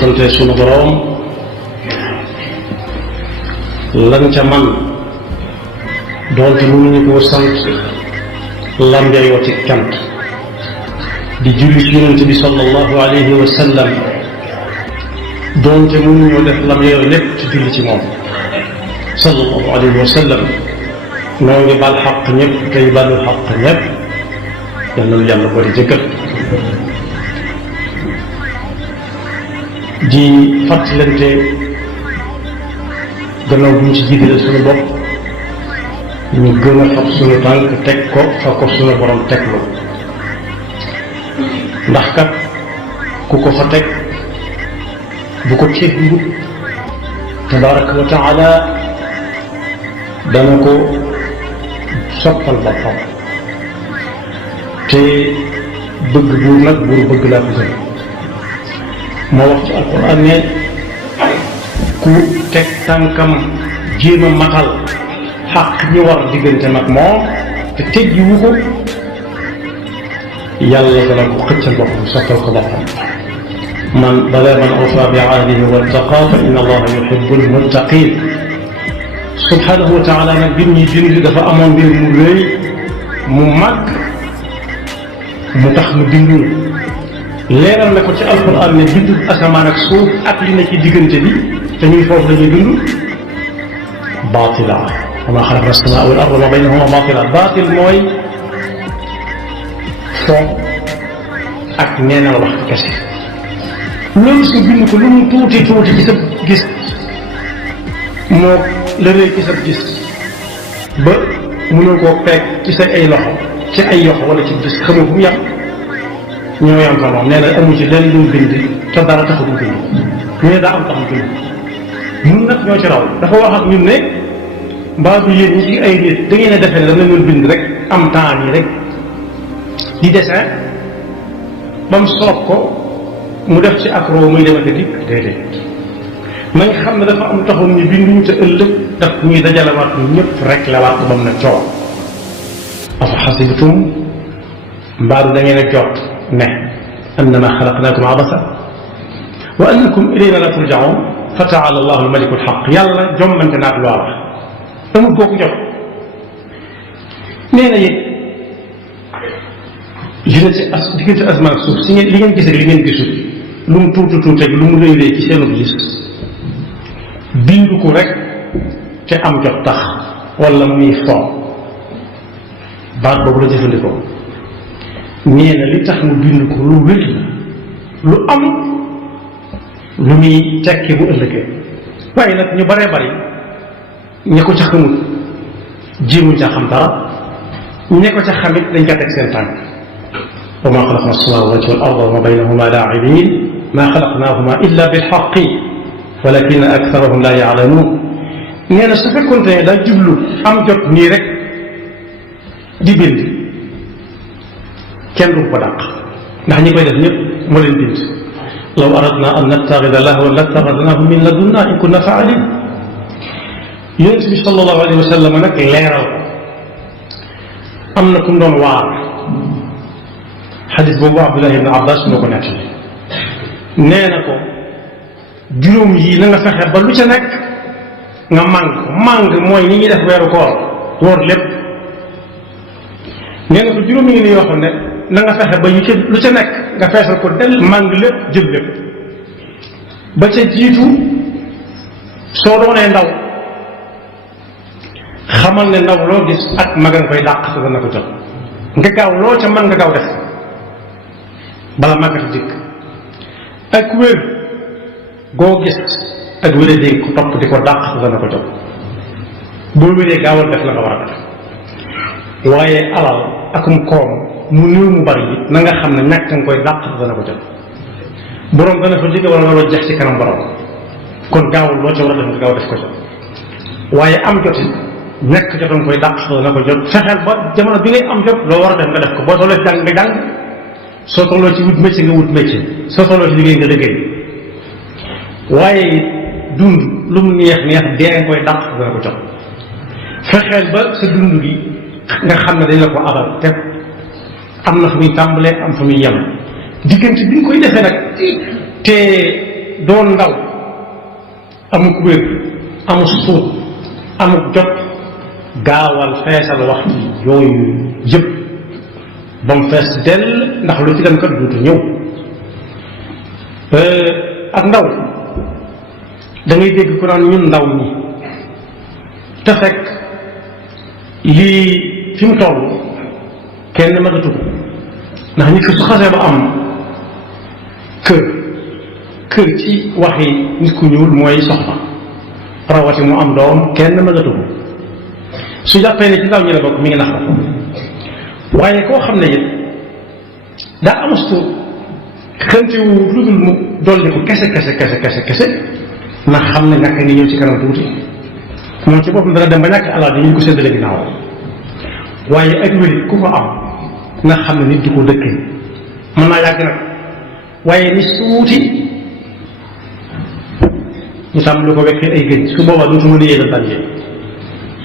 sante sunu boroom lan ca man doonte mënuñu koo sant lambeyoo ci cant di julli ci yonente bi sallallahu alayhi wa sallam doonte mënuñoo def lambeyoo lépp ci julli ci moom sallallahu alayhi wa sallam noo ngi bal xaq ñëpp tey balu xaq ñëpp yal na yàlla bari jëkkal di fàttalante gannaaw bu ñu ci jiitale suñu bopp ñu gën a fab suñu tànk teg ko fa ko suñu borom teglu ndax kat ku ko fa teg bu ko teglu tabaraka wa taala dana ko soppal boppam te bëgg buur nag buur bëgg laa ko gën moo wax ci alquran ne ku teg tànkam jéem a matal xaq ñi war diggante nag moom te teggi wu ko yàlla dana ko xëccal boppam sottal ko boppam man awfa bi ahdihi wattaqa fa inna allaha yuhibbu almuttaqin subhanahu wa taala nag bi ñuy bind dafa amoon mbir mu rëy mu màgg mu tax mu bindul leeral na ko ci alquran ne bindu asamaan ak suuf ak li na ci diggante bi te ñun foofu la ñuy dund baatila wa maa xalaqna as-samaa wal arda wa maa baynahuma baatila baatil mooy fo ak neenal wax kese loolu si bind ko lu mu tuuti tuuti ci sa gis moo la rëy ci sa gis ba mënoo koo peeg ci sa ay loxo ci ay yoxo wala ci gis xamoo fu mu yàq ñoo yam ko moom nee na amu ci lenn lu bind te dara taxul bind ñu ne daa am tax bind ñun nag ñoo ci raw dafa wax ak ñun ne mbaa du yéen ñi ci ay nit da ngeen a defee ne dana mën bind rek am temps yi rek di dessin ba mu soob ko mu def ci accro muy demate dikk déedéet nañ xam ne dafa am taxul ñu binduñu te ëllëg daf ñuy dajalewaat ñu ñëpp rek la waat ko ba mu ne coow afa xasibtum mbaadu da ngeen a jot ne annama xalaqnaakum abasa wa annakum ilayna la turjaun fa taala allahu almaliku alxaq yàlla jommante naag loola amul kooku jot nee na yéen li na ci diggante asmaan ak suuf si ngeen li ngeen gis ak li ngeen gisul lu mu tuuti tuuti ak lu mu rëy rëy ci seenu gis bindu ko rek te am jot tax wala muy foo baat boobu la jëfandikoo nee na li tax mu bind ko lu wér lu am lu muy tekki bu ëllëgee waaye nag ñu baree bari ña ko ca xamul jéemuñ ca xam dara ña ko ca xamit dañ ko teg seen tànk wa maa xalaqna as-samaawaati wal arda wa maa baynahuma laa'ibiin maa xalaqnaahuma illa bilxaqi walakin aktharahum laa ya'lamuun nee na su fekkoon ne daa jublu am jot nii rek di bind kenn du ko dàq ndax ñi koy def ñëpp moo leen bind law aradna an nattaxida lahwan lattaxadnaahu min ladunnaa in kunna fa'iliin yonent bi sallallahu alayhi wa sallam nag leeral ko am na ku mu doon waar xadis boobu Abdullah ibn Abbas moo ko nettali nee na ko juróom yi na nga fexe ba lu ca nekk nga màng ko màng mooy ni ñuy def weeru koor woor lépp nee na ko juróomi ngi ni yoo xam ne na nga fexe ba lu ca nekk nga feesal ko del màng lépp jël lépp ba ca jiitu soo doonee ndaw xamal ne ndaw loo gis ak mag nga koy dàq te dana ko jot nga gaaw loo ca mën nga gaaw def bala màggati dikk ak wér goo gis ak wéré dégg ko topp di ko dàq te dana ko jot boo wéree gaawal def la nga war a def waaye alal akum koom mu néew mu bari it na nga xam ne ñàkk nga koy dàq dana ko jot borom dana fa jóge wala looloo jeex ci kanam borom kon gaawul loo ca war a def nga gaaw def ko jot waaye am jot it ñàkk jotoon koy dàq dana ko jot fexeel ba jamono bi ngay am jot loo war a def nga def ko boo tolloo ci jàng nga jàng soo tolloo ci wut métier nga wut métier soo tolloo ci liggéey nga liggéey waaye dund lu mu neex neex dee nga koy dàq dana ko jot fexeel ba sa dund gi nga xam ne dañ la ko abal te am na fu muy tàmbalee am fu muy yem diggante bi nga koy defee nag te doon ndaw amuk wér amuk suut amuk jot gaawal feesal waxtu yooyu yëpp ba mu fees dell ndax lu ci dem kat duutu ñëw. ak ndaw da ngay dégg ku naan ñun ndaw ñi te fekk lii fi mu toll kenn mënatu ko ndax nit ki su xasee ba am kër ci waxi nit ku ñuul mooy soxna rawati mu am doom kenn mënatu ko su jàppee ne ci ndaw ñi la bokk mi ngi nax ko waaye koo xam ne it daa amastu xëntiwu lu dul mu dolli ko kese na xam ne ñàkk ngi ñëw ci kanam tuuti moom ci boppam dana dem ba ñàkk alal di ñu ko séddale ginnaaw waaye ak wérit ku ko am na xam ne nit di ko dëkkee mën naa yàgg nag waaye ni suuti ñu tàmm lu ko wekkee ay gëj su boobaa dootu mën a yéegal tànn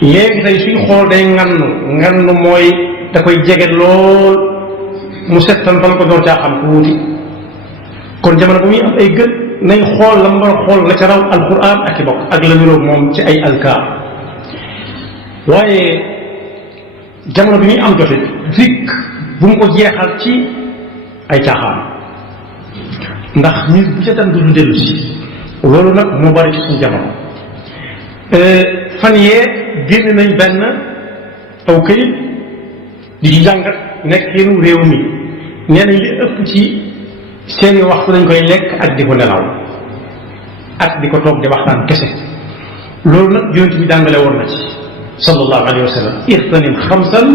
léegi tey suñ xool day ngann mooy da koy jege lool mu settantal ko door caa xam tuuti kon jamono ba muy am ay gët nañ xool la mu war a xool la ca raw alquran ak i bokk ak la niroog moom ci ay alkaar waaye jamono bi muy am jote dikk bu mu ko jeexal ci ay caaxaan ndax nit bu ca tam du dellu si loolu nag moo bari ci suñu jamono fan yee génn nañ benn aw këyit di ci jàngat nekkinu réew mi nee nañ li ëpp ci seeni waxtu dañ koy lekk ak di ko nelaw ak di ko toog di waxtaan kese loolu nag yonent bi jàngale woon na ci sallallahu alayhi wa sallam ixtanim xamsan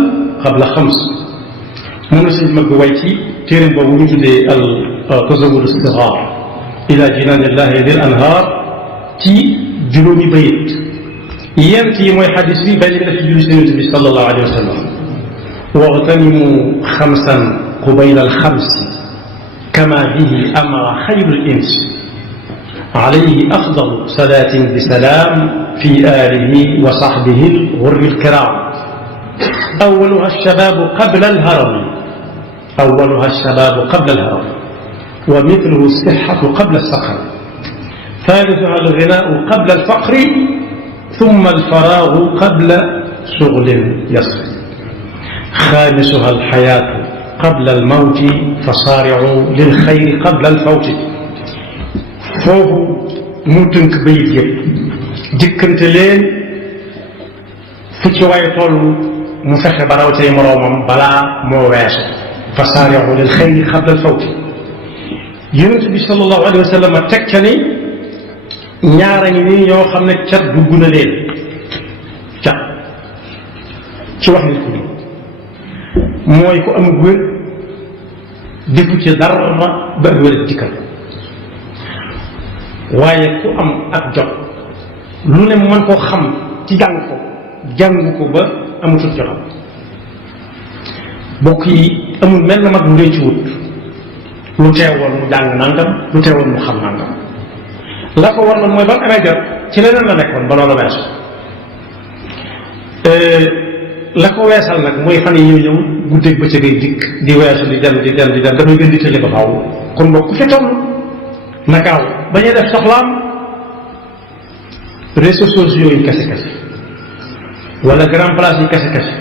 qabla xams moom la suñ mag bi way ci téeréem boobu ñu tuddee al tazawud as-sighar ila jinaanillahi dil anhaar ci juróomi bayit yent yi mooy xadis bi benn bi daf ci julli si yonent bi sallallahu alayhi wa sallam waxtanimu xamsan qubayla alxamsi kama bihi amara xayru l-ins alayhi afdalu salaatin bi salaam fi aalihi wa saxbihi l-ghurri l-kiraam awwaluha alshabaabu qabla alharami awwaluha alshabaabu qabla alharami wa mithluhu alsixatu qabla alsaqam thalithuha alghinaau qabla alfaqri thumma alfaraagu qabla shughli yasri xaamisuha alxayaatu qabla almawti fasaaricu lilxayri qabla alfawti foofu mu tënk bayit yëpp jëkkante leen fu ci waay toll mu fexe ba raw cay moroomam balaa moo weesu fasaaricu lilxayri qabla alfawti yonent bi sallallahu alayhi wa sallam teg ca ni ñaara ngi nii ñoo xam ne cat dugg na leen cat ci wax nit ku ni mooy ku am wér defu ci dara ba ak wér dikkal waaye ku am ak jot lu ne mu mën koo xam ci jàng ko ba amutul jotam bokk yi amul mel na mag lu dee ci wut lu teewoon mu jàng nangam lu teewoon mu xam nangam la ko war na mooy ba mu amee jot ci leneen la nekkoon ba loola weesu la ko weesal nag mooy fan yi ñëw guddeeg bëccëg ay dikk di weesu di dem dafay gën di tële ba faaw kon boog ku fi toll nakaaw ba ñuy def soxlaam réseaux sociaux yi kese wala grand place yi kese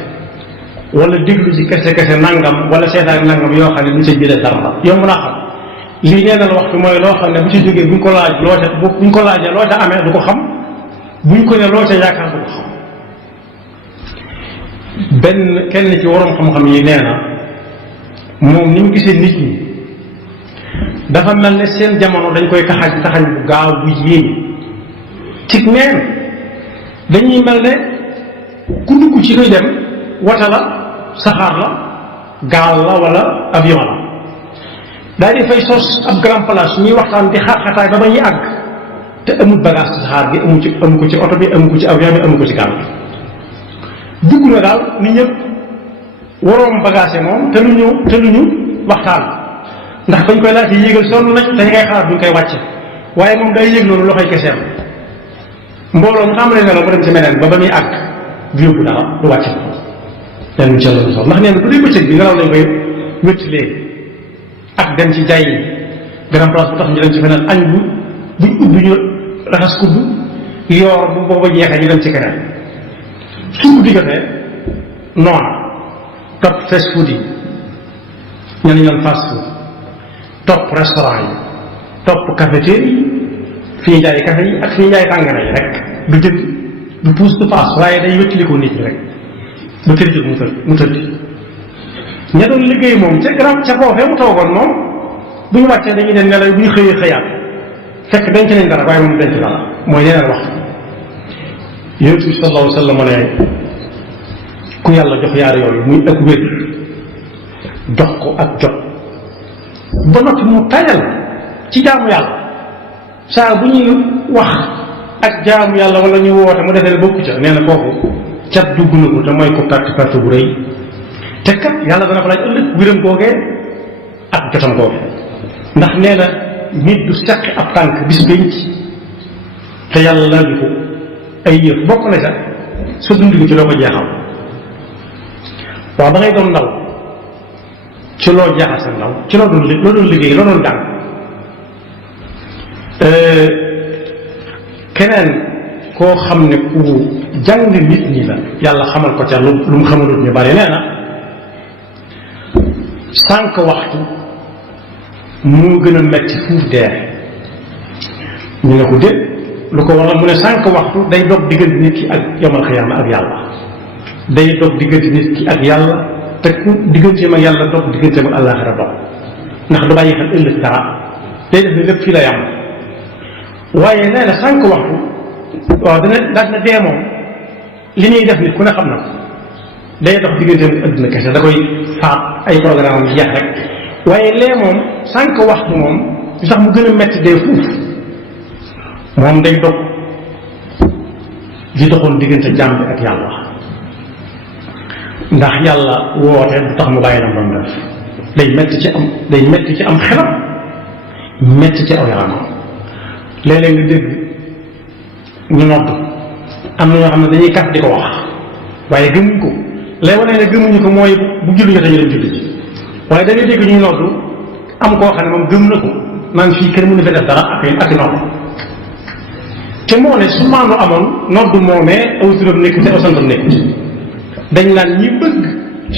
wala déglu ci kese nangam wala seetaan nangam yoo xam ne du ca jëlee dara yow mën a xam lii nee na la waxtu mooy loo xam ne bu ci jógee buñ ko laajee loo ca amee du ko xam buñ ko ne loo ca yaakaar du ko xam benn kenn ci waroom xam-xam yi nee na moom ni mu gisee nit ñi dafa mel ne seen jamono dañ koy taxañ bu gaaw bu yéem ci neen dañuy mel ne ku dugg ci luy dem wata la saxaar la gaal la wala avion la daal di fay sos ab grand place ñuy waxtaan di xaar-xataay ba ñuy àgg te amul bagage ci saxaar gi amu ko ci oto bi amu ko ci avion bi amu ko ci gaal bi dugg na daal ni ñëpp waroom bagage moom te lu ñu waxtaan ndax bañ koy laajte yéegal sonn nañ dañ ngay xalaat buñ koy wàcce waaye moom day yéeg noonu loxoy keseem mbooloo mu tàmbalee nelaw mu dem ci meneen ba muy àgg du yóbbu dara du wàcce ko len mu cëll sol ndax nee na bu dee bëccëg bi ngelaw lañ koy wéttilee ak dem ci jaay grand place bu tax ñu dem ci feneen añ bu buñ ubbi ñu raxas kudd yoor bu booba jeexee ñu dem ci keneen su guddi jotee noona topp fast food yi ñenn ñoom fast food topp restaurant yi topp cafetière yi fi ñu jaay café yi ak fi ñu jaay tàngana yi rek du jënd du puus du paas waaye day wéttalikoo nit ñi rek ba kër jóg mu tëdd ña doon liggéey moom ca garab ca foofee mu toogoon moom bu ñu wàccee dañuy dem nelaw bu ñu xëyee xëyaat fekk denc nañ dara waaye moom denc dara mooy yeneen waxtu yonent bi sallallahu alayhi wa sallam ne ku yàlla jox yaar yooyu muy ak wér jox ko ak jot ba noppi mu tayal ci jaamu yàlla saa bu ñuy wax ak jaamu yàlla wala ñu woote mu defee ne bokku ca nee na kooku cat dugg na ko te mooy ko perte bu rëy te kat yàlla dana ko laaj ëllëg wéram googee ak jotam googee ndax nee na nit du seqi ab tànk bis benn te yàlla laaju ko ay yëf bokk na ca sa dund gi ci loo ko jeexal waaw da ngay doon ndaw ci loo jeexal sa ndaw ci loo doon liggéey loo doon jàng keneen koo xam ne ku jàng nit ñi la yàlla xamal ko ca lu mu xamalut ñu bari nee na sànq waxtu moo gën a metti fuuf dee ñu ne ko déet lu ko waral mu ne sànq waxtu day dog diggante nit ki ak yomal xiyaama ak yàlla day dog diggante nit ki ak yàlla te ku digganteem ak yàlla dog digganteem ak àllaaxira dog ndax du bàyyi xel ëllëg dara day def ne lépp fii la yam waaye nee na sànq waxtu waaw dana dee moom li ñuy def nit ku ne xam na ko day dox digganteem ak adduna kese da koy faat ay programme am jeex rek waaye lee moom sànq waxtu moom li tax mu gën a metti dee fuuf moom day dog di doxoon diggante jàmm bi ak yàlla ndax yàlla woote du tax mu bàyyi la doon def day metti ci am xelam metti ci aw yaramam léeg-léeg nga dégg ñu nodd am na ñoo xam ne dañuy kat di ko wax waaye gëmuñ ko lay wane ne gëmuñu ko mooy bu julli jotee ñu dem julli ji waaye da ngay dégg ñuy nodd am koo xam ne moom gëm na ko naan fii kenn mënu fa def dara ak nodd te moo ne su maanu amoon nodd moomee aw turam nekk te aw santam nekk dañ naan ñi bëgg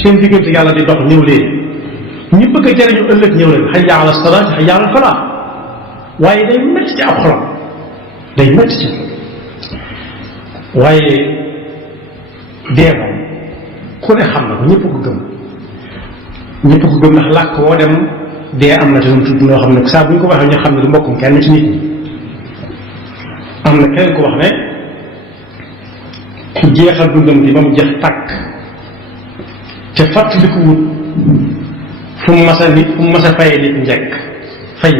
seen diggante yàlla di dox ñëw leen ñi bëgg a jëriñu ëllëg ñëw leen hayya ala salaat hayya ala falaa waaye day métti ci ab xolam day métti ci waaye dee moom ku ne xam na ko ñëpp ko gëm ndax làkk woo dem dee am na te nu tudd noo xam ne saa bu ñu ko waxee ñu xam ne du mbokkum kenn ci nit ñi am na kenn ko wax ne ku jeexal dundam gi ba mu jeex tàkk te fàttaliku wut fu mu mas a fayee nit njekk fay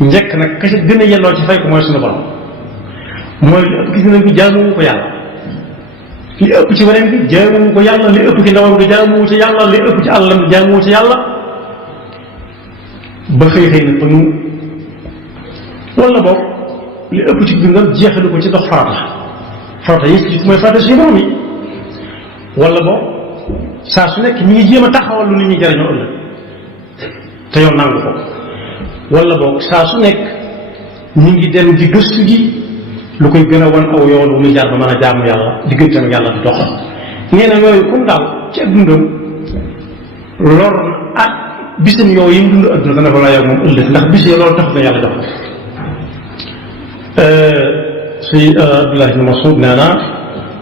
njekk nag kese gën a yelloo ci fay ko mooy suñu borom mooy li ëpp ci dina bi jaamuwu ko yàlla li ëpp ci weneen bi jaamuwu ko yàlla li ëpp ci ndawam bi jaamuwu ci yàlla li ëpp ci àllam bi jaamuwu ci yàlla ba xëy na ba nu wala boog li ëpp ci dundam jeexalu ko ci dox farata yi mooy farata si borom yi wala boog saa su nekk ñi ngi jéem a taxawal lu nit ñi jariñoo ëllëg te yow nangu ko wala boog saa su nekk ñi ngi dem di gëstu ji lu koy gën a wan aw yoon wu muy jaar ba mën a jaamu yàlla digganteem ak yàlla di doxal nee na yooyu kon daal ci ak dundam lor ak bisam yooyu yi mu dund adduna dana ko laa yow moom ëllëg ndax bis yi loolu tax na yàlla jox ko si Abdullah ibn Mas'ud nee na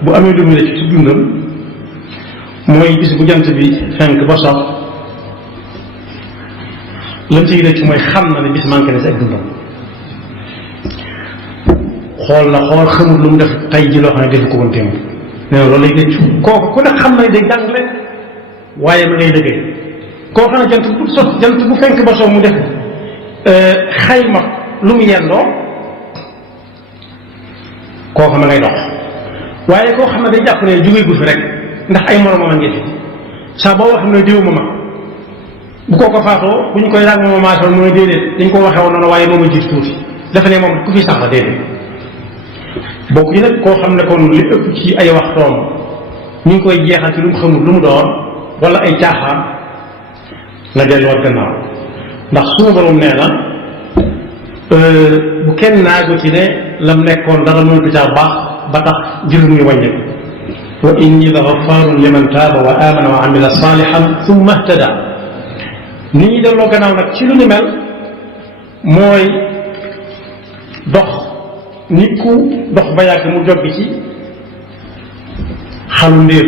bu amee lu mu ne ci dundam mooy bis bu jant bi fenk ba sox lam ciy rëcc mooy xam na ne bis manqué na si ak dundam xool xamul lu mu def tay ji loo xam ne defu ko woon démb nee na loolu lay rëccu kooku ku ne xam na ne day jàngale waaye ma ngay liggéey koo xam ne jant bu fenk ba sox mu def xayma lu mu yendoo koo xam ne ngay dox waaye koo xam ne day jàpp ne jógee gu fi rek ndax ay moromam a ngi fi saa boo wax ne diw ma mag bu kooko faatoo bu ñu koy laaj moom maasal mooy déedéet dañ ko waxee woon noonu waaye moom a jiitu tuuti dafa ne moom ku fi sax la déedéet bokk yi nag koo xam ne kon li ëpp ci ay waxtoom ñu ngi koy jeexal ci lu mu xamul lu mu doon wala ay caaxaan la delluwaat gannaaw ndax suñu borom nee na bu kenn naagu ci ne lam nekkoon dara mënatu caa baax ba tax jur muy wàññi wa inni la gaffaarun liman taaba wa amana wa amila salihan thumma ihtada ni ñuy delloo gannaaw nag ci lu ni mel mooy dox nit ku dox ba yàgg mu joggi ci xalu ndéer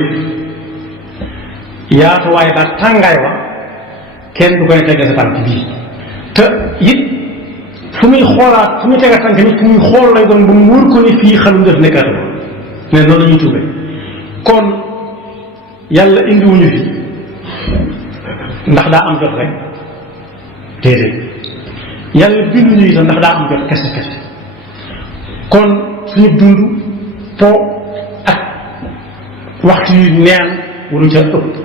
yaatuwaay ba tàngaay wa kenn du koy tege sa tànk bii te it fu muy xoolaat fu muy tega tànk nit fu muy xool lay doon ba mu wóor ko ni fii xalu ndéer nekkaatu ne noonu la ñuy tuube kon yàlla indiwuñu fi ndax daa am jot rek déedéet yàlla binduñu itam ndax daa am jot kese kese kon suñu dund po ak waxtu yu neen waru ca ëpp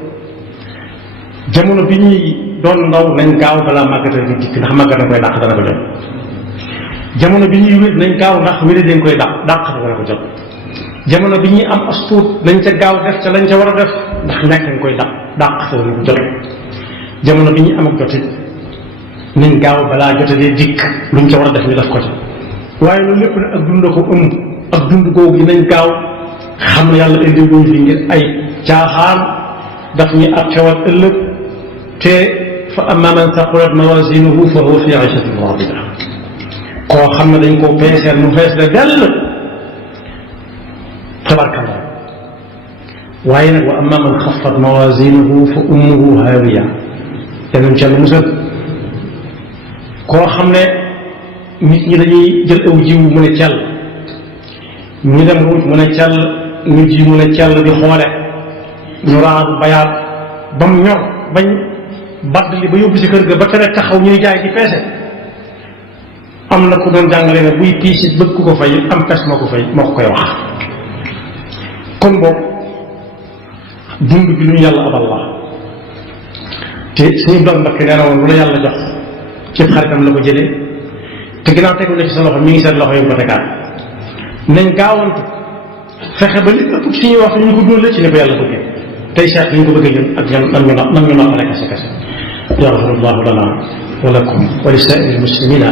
jamono bi ñuy doon ndaw nañ gaaw balaa màggata di dikk ndax màggat na koy dàq dana ko jot jamono bi ñuy wér nañ gaaw ndax wéri dañ koy dàq dana ko jot jamono bi ñuy am astuut nañ ca gaaw def ca lañ ca war a def ndax ñàkk nañ koy dàq dana ko jot jamono bi ñuy am ak jotit nañ gaaw balaa jote dee dikk luñ ca war a def ñu def ko ca waaye loolu lépp nag ak dund ko ëmb ak dund googu nañ gaaw xam ne yàlla indi wuñ fi ngir ay caaxaan daf ñu ab xewal ëllëg te fa amma man thaqulat mawazinuhu fa huwa fi ishatin radiyah koo xam ne dañ koo peeseel mu fees la dell tabarkalla waaye nag wa amma man xaffat mawazinuhu fa ummuhu hawiya yanañ ca musal koo xam ne nit ñi dañuy jël aw jiw mu ne cell ñu dem ruuj mu ne cell ñu ji mu ne cell di xoole ñu raadu bayaat ba mu ñor bañ badd li ba yóbbu si kër ga ba tere taxaw ñuy jaay di peese am na ku doon jàngale ne buy piisit bëgg ku ko fay am pes moo ko fay moo ko koy wax kon boobu dund bi lu ñu yàlla abal la te suñu doon mbakk nee na woon lu la yàlla jox ci xaritam la ko jëlee te ginnaaw tegu na ci sa loxo mi ngi seen loxo yu ko tegaat nañ gaawantu fexe ba li ëpp ci ñuy wax ñu ko dóole ci ne ko yàlla bëggee tey seet ñu ko bëggee ñun ak ñan nan ñu noppale kese kese yaxfirullahu lana wa lakum wa li saa'iril muslimina